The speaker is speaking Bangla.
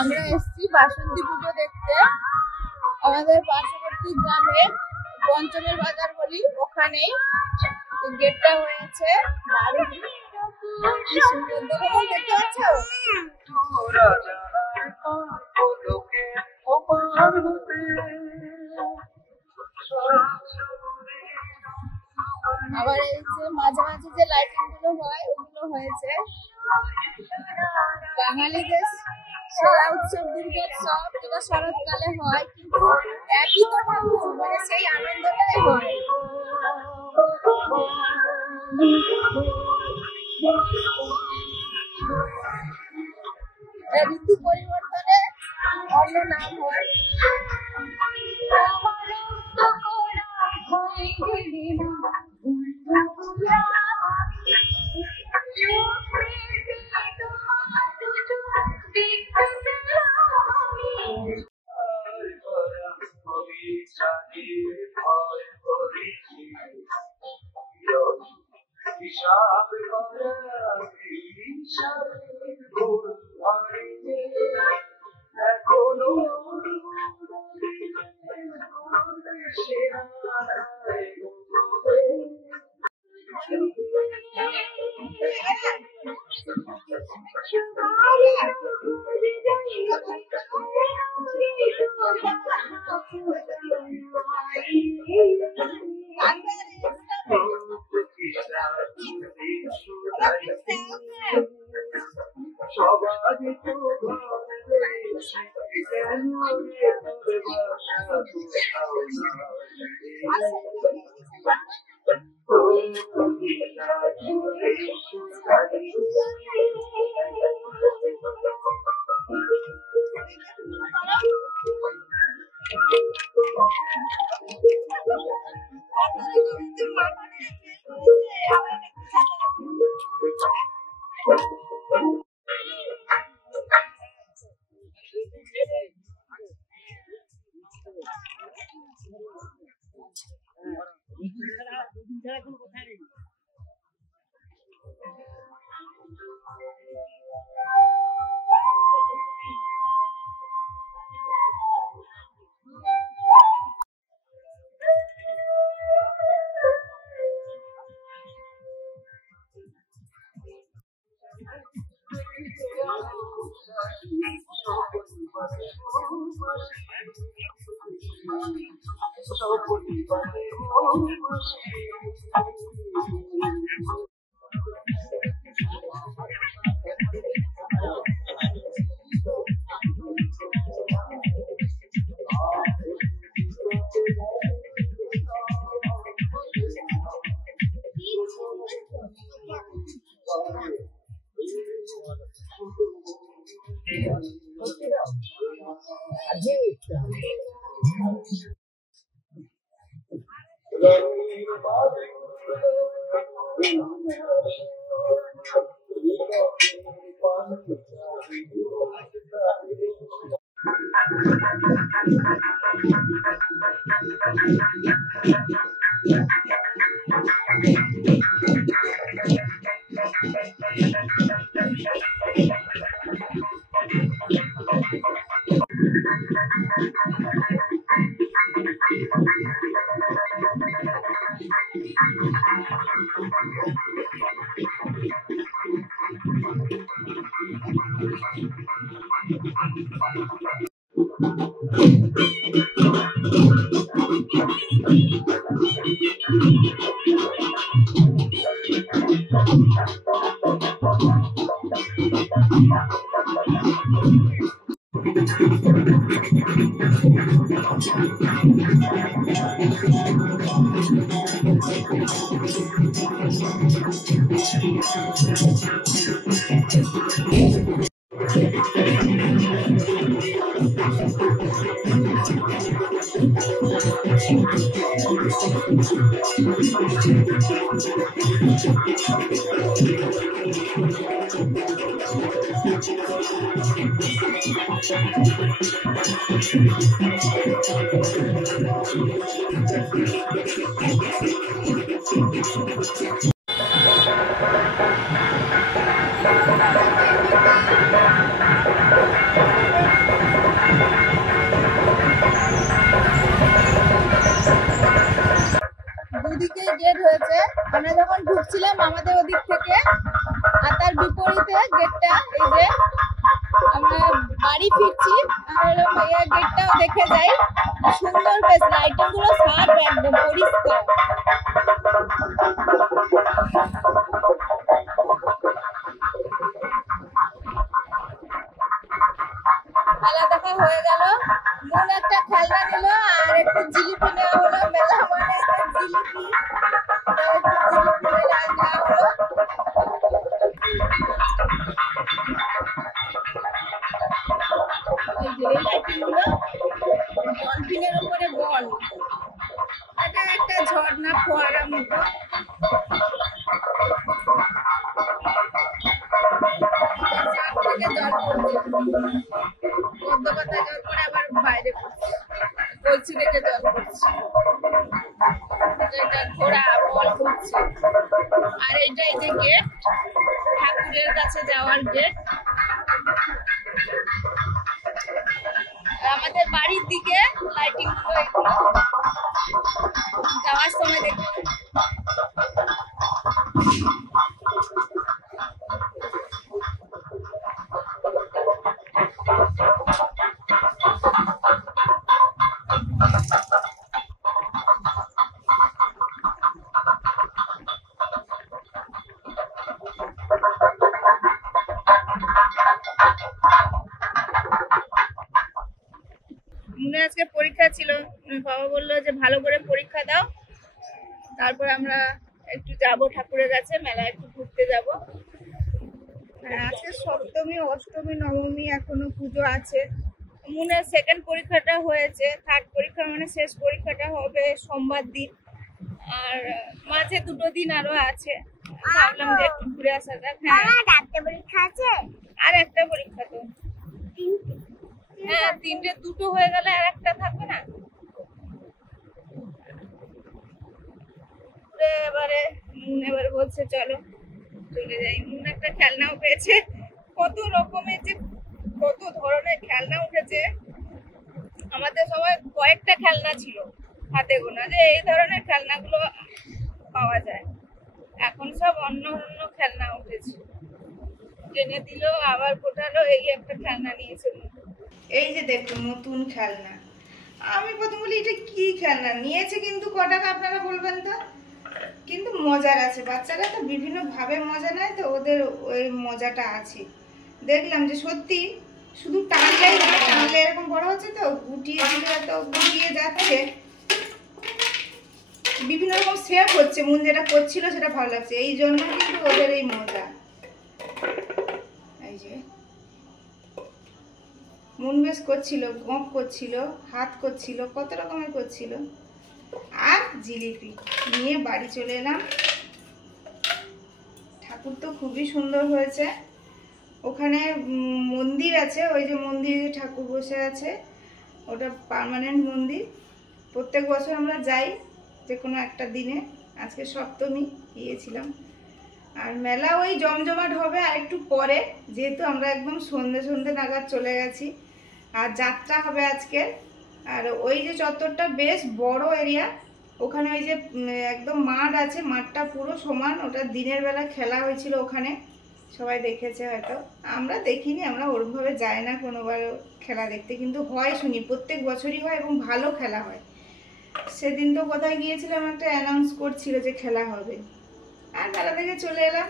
আমরা এসেছি বাসন্তী পুজো দেখতে আমাদের পার্শ্ববর্তী গ্রামে পঞ্চমের বাজার বলি, ওখানেই গেটটা হয়েছে। দারুণ কি সুন্দর দেখো, দেখতে পাচ্ছ? আবার এই যে মাঝে মাঝে যে লাইটিং গুলো হয় ওগুলো হয়েছে। বাঙালিদের সেরা উৎসব দুর্গোৎসব, যেটা শরৎকালে হয়, কিন্তু একই তো ঠাকুর, মানে সেই আনন্দটাই হয়। ঋতু পরিবর্তনে অন্য নাম হয়। আমাদের ওদিক থেকে। আর তার বিপরীতে গেটটা, এই যে আমরা বাড়ি ফিরছি আর গেটটাও দেখে যাই। সুন্দর বেশ, লাইটিং গুলো সব একদম পরিষ্কার। মেলা দেখা হয়ে গেল। মন একটা খেলনা নিল আর একটু জিলিপি নেওয়া হলো। মেলা মানে জিলিপি, ডলফিনের উপরে বল, এটা একটা ঝর্ণা ফোয়ারা মতো। জল পড়ছে, পদ্ম পাতা জল পড়ে আবার বাইরে পড়ছে, কলসি থেকে জল পড়ছে। এটা ঘোড়া বল ঘুরছে। আর এটা এই যে গেট, ঠাকুরের কাছে যাওয়ার গেট। আমাদের বাড়ির দিকে লাইটিং গুলো যাওয়ার সময় দেখতে। আজকে পরীক্ষা ছিল, বাবা বললো যে ভালো করে পরীক্ষা দাও, তারপর আমরা একটু যাব ঠাকুরের কাছে, মেলা একটু ঘুরতে যাব। আজকে সপ্তমী, অষ্টমী, নবমী, এখনো পুজো আছে। মুনের সেকেন্ড পরীক্ষাটা হয়েছে, থার্ড পরীক্ষা মানে শেষ পরীক্ষাটা হবে সোমবার দিন। আর মাঝে 2 দিন আরো আছে, ভাবলাম যে একটু ঘুরে আসা যাক। হ্যাঁ, একটা পরীক্ষা আছে, আর একটা পরীক্ষা তো। হ্যাঁ, 3টে, 2টো হয়ে গেলে আর একটা থাকবে না। এবারে বলছে চলো চলে যাই। মুন একটা খেলনাও পেয়েছে। কত রকমের যে কত ধরনের খেলনা উঠেছে। আমাদের সবাই কয়েকটা খেলনা ছিল হাতে গোনা, যে এই ধরনের খেলনাগুলো পাওয়া যায়। এখন সব অন্য অন্য খেলনা উঠেছে। টেনে দিল, আবার ফোটালো, এই একটা খেলনা নিয়েছে। এই যে দেখুন নতুন খেলনা। আমি প্রথম বলি এটা কি খেলনা নিয়েছে, কিন্তু ক টাকা আপনারা বলবেন তো। কিন্তু মজার আছে, বাচ্চারা তো বিভিন্ন ভাবে মজা নেয়, তো ওদের ওই মজাটা আছে। দেখলাম যে সত্যি শুধু টানলেই না, টানলে এরকম বড় হচ্ছে, তো গুটিয়ে দিলে তো গুটিয়ে যাচ্ছে, বিভিন্ন রকম শেপ হচ্ছে। মন যেটা করছিল সেটা ভালো লাগছে, এই জন্য কিন্তু ওদের এই মজা। এই যে মন বেশ করছিল, গপ করছিল, হাত করছিল, কত রকমের করছিল। আর জিলিপি নিয়ে বাড়ি চলে এলাম। ঠাকুর তো খুবই সুন্দর হয়েছে। ওখানে মন্দির আছে, ওই যে মন্দিরে ঠাকুর বসে আছে, ওটা পার্মানেন্ট মন্দির। প্রত্যেক বছর আমরা যাই যে কোনো একটা দিনে। আজকে সপ্তমী গিয়েছিলাম। আর মেলা ওই জমজমাট হবে আর একটু পরে, যেহেতু আমরা একদম সন্ধে নাগাদ চলে গেছি। আর যাত্রা হবে আজকে। আর ওই যে চত্বরটা বেশ বড় এরিয়া, ওখানে ওই যে একদম মাঠ আছে, মাঠটা পুরো সমান। ওটা দিনের বেলা খেলা হয়েছিল ওখানে, সবাই দেখেছে হয়তো। আমরা দেখিনি, আমরা ওরকমভাবে যাই না কোনোবার খেলা দেখতে, কিন্তু হয় শুনি প্রত্যেক বছরই হয় এবং ভালো খেলা হয়। সেদিন তো কোথায় গিয়েছিলাম, একটা অ্যানাউন্স করছিল যে খেলা হবে। আর মেলা থেকে চলে এলাম।